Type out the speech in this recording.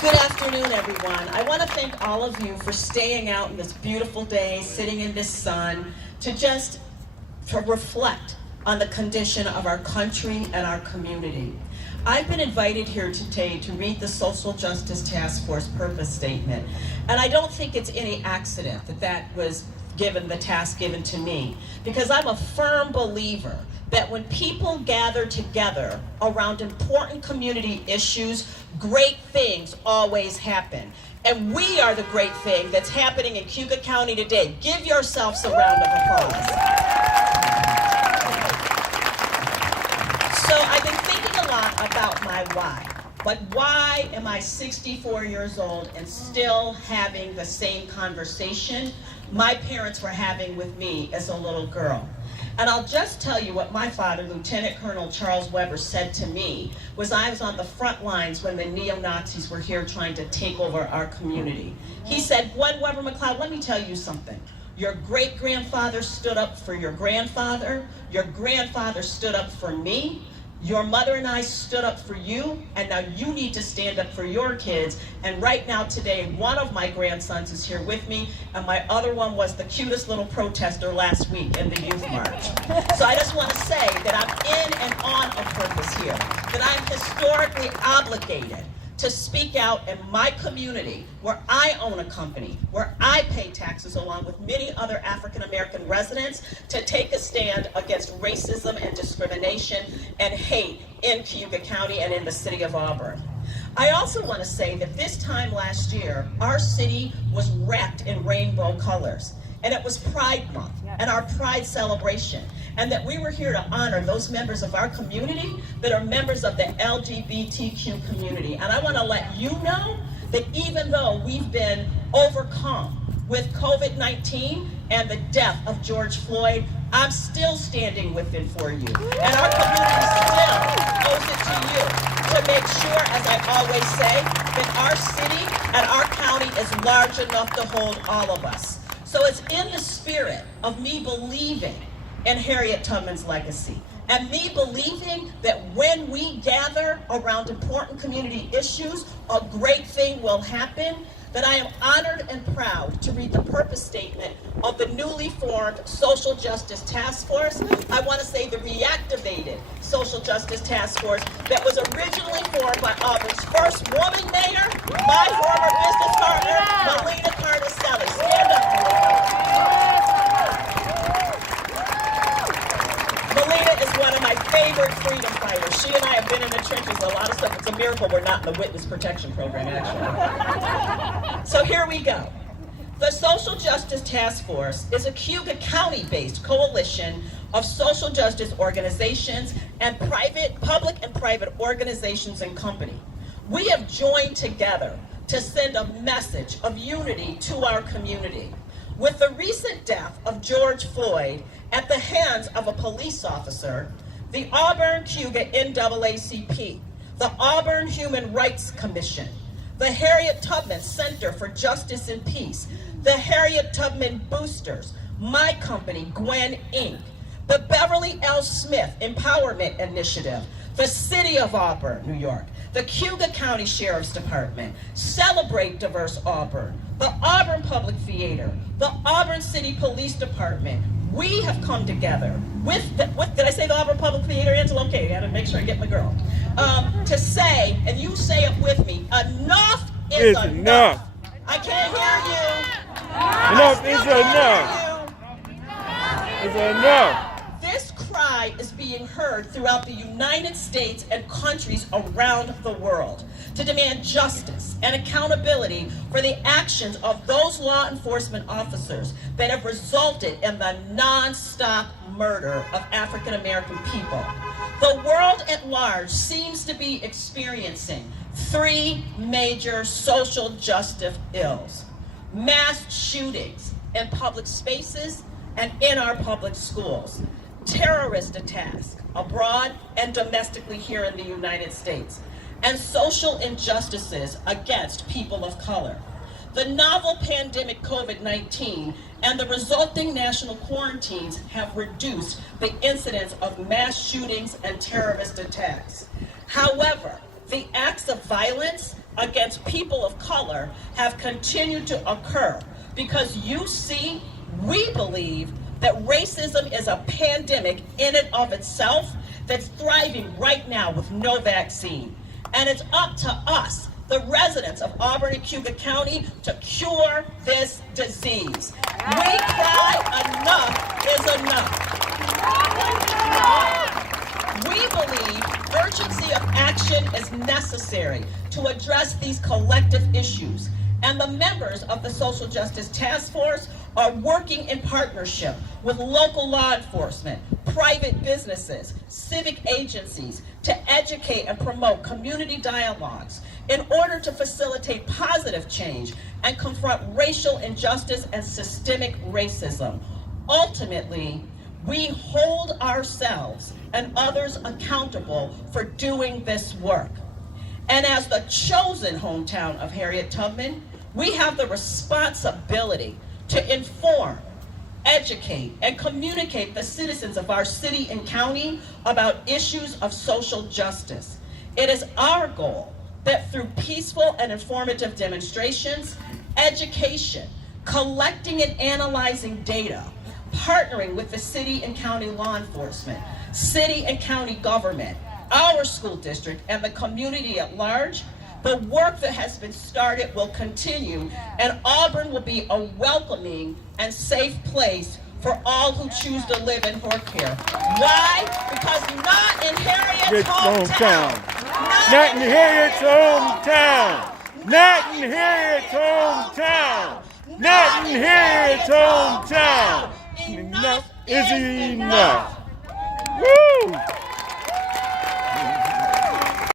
Good afternoon, everyone. I want to thank all of you for staying out in this beautiful day, sitting in this sun, to reflect on the condition of our country and our community. I've been invited here today to read the Social Justice Task Force purpose statement, and I don't think it's any accident that that was the task given to me, because I'm a firm believer that when people gather together around important community issues, great things always happen. And we are the great thing that's happening in Cayuga County today. Give yourselves a round of applause. So I've been thinking a lot about my why. Like, why am I 64 years old and still having the same conversation my parents were having with me as a little girl? And I'll just tell you what my father, Lieutenant Colonel Charles Webber, said to me was I was on the front lines when the neo-Nazis were here trying to take over our community. He said, Gwen Webber-McLeod, let me tell you something. Your great-grandfather stood up for your grandfather stood up for me, your mother and I stood up for you, and now you need to stand up for your kids. And right now today, one of my grandsons is here with me, and my other one was the cutest little protester last week in the youth march. So I just want to say that I'm in and on a purpose here, that I'm historically obligated to speak out in my community where I own a company, where I pay taxes along with many other African American residents, to take a stand against racism and discrimination and hate in Cayuga County and in the city of Auburn. I also want to say that this time last year, our city was wrapped in rainbow colors. And it was Pride Month and our Pride celebration. And that we were here to honor those members of our community that are members of the LGBTQ community. And I want to let you know that even though we've been overcome with COVID-19 and the death of George Floyd, I'm still standing with and for you. And our community still owes it to you to make sure, as I always say, that our city and our county is large enough to hold all of us. So it's in the spirit of me believing in Harriet Tubman's legacy, and me believing that when we gather around important community issues, a great thing will happen, that I am honored and proud to read the purpose statement of the newly formed Social Justice Task Force. I want to say the reactivated Social Justice Task Force that was originally formed by Auburn's first woman mayor, my former business partner, Melina Carnicelli. Stand up, Melina. Melina is one of my favorite freedom fighters. She and I have been in the trenches a lot of stuff. It's a miracle we're not in the witness protection program, actually. So here we go. The Social Justice Task Force is a Cayuga County-based coalition of social justice organizations and public and private organizations and companies. We have joined together to send a message of unity to our community. With the recent death of George Floyd at the hands of a police officer, the Auburn Cayuga NAACP, the Auburn Human Rights Commission, the Harriet Tubman Center for Justice and Peace, the Harriet Tubman Boosters, my company, Gwen Inc., the Beverly L. Smith Empowerment Initiative, the City of Auburn, New York, the Cayuga County Sheriff's Department, Celebrate Diverse Auburn, the Auburn Public Theater, the Auburn City Police Department. We have come together with did I say the Auburn Public Theater, Angela? Okay, I gotta make sure I get my girl. To say, and you say it with me, enough is enough. I can't hear you. Enough is enough. It's enough. This cry is being heard throughout the United States and countries around the world to demand justice and accountability for the actions of those law enforcement officers that have resulted in the non-stop murder of African American people. The world at large seems to be experiencing three major social justice ills: mass shootings in public spaces and in our public schools, terrorist attacks abroad and domestically here in the United States, and social injustices against people of color. The novel pandemic COVID-19 and the resulting national quarantines have reduced the incidence of mass shootings and terrorist attacks. However, the acts of violence against people of color have continued to occur because you see, we believe that racism is a pandemic in and of itself that's thriving right now with no vaccine. And it's up to us, the residents of Auburn and Cayuga County, to cure this disease. We cry, enough is enough. We believe urgency of action is necessary to address these collective issues, and the members of the Social Justice Task Force are working in partnership with local law enforcement, private businesses, civic agencies to educate and promote community dialogues in order to facilitate positive change and confront racial injustice and systemic racism. Ultimately, we hold ourselves and others accountable for doing this work. And as the chosen hometown of Harriet Tubman, we have the responsibility to inform, educate, and communicate the citizens of our city and county about issues of social justice. It is our goal that through peaceful and informative demonstrations, education, collecting and analyzing data, partnering with the city and county law enforcement, city and county government, our school district, and the community at large, the work that has been started will continue, and Auburn will be a welcoming and safe place for all who choose to live and work here. Why? Because not in Harriet's hometown. Not in Harriet's hometown. Not in Harriet's hometown. Not in Harriet's hometown. Enough is enough. Woo!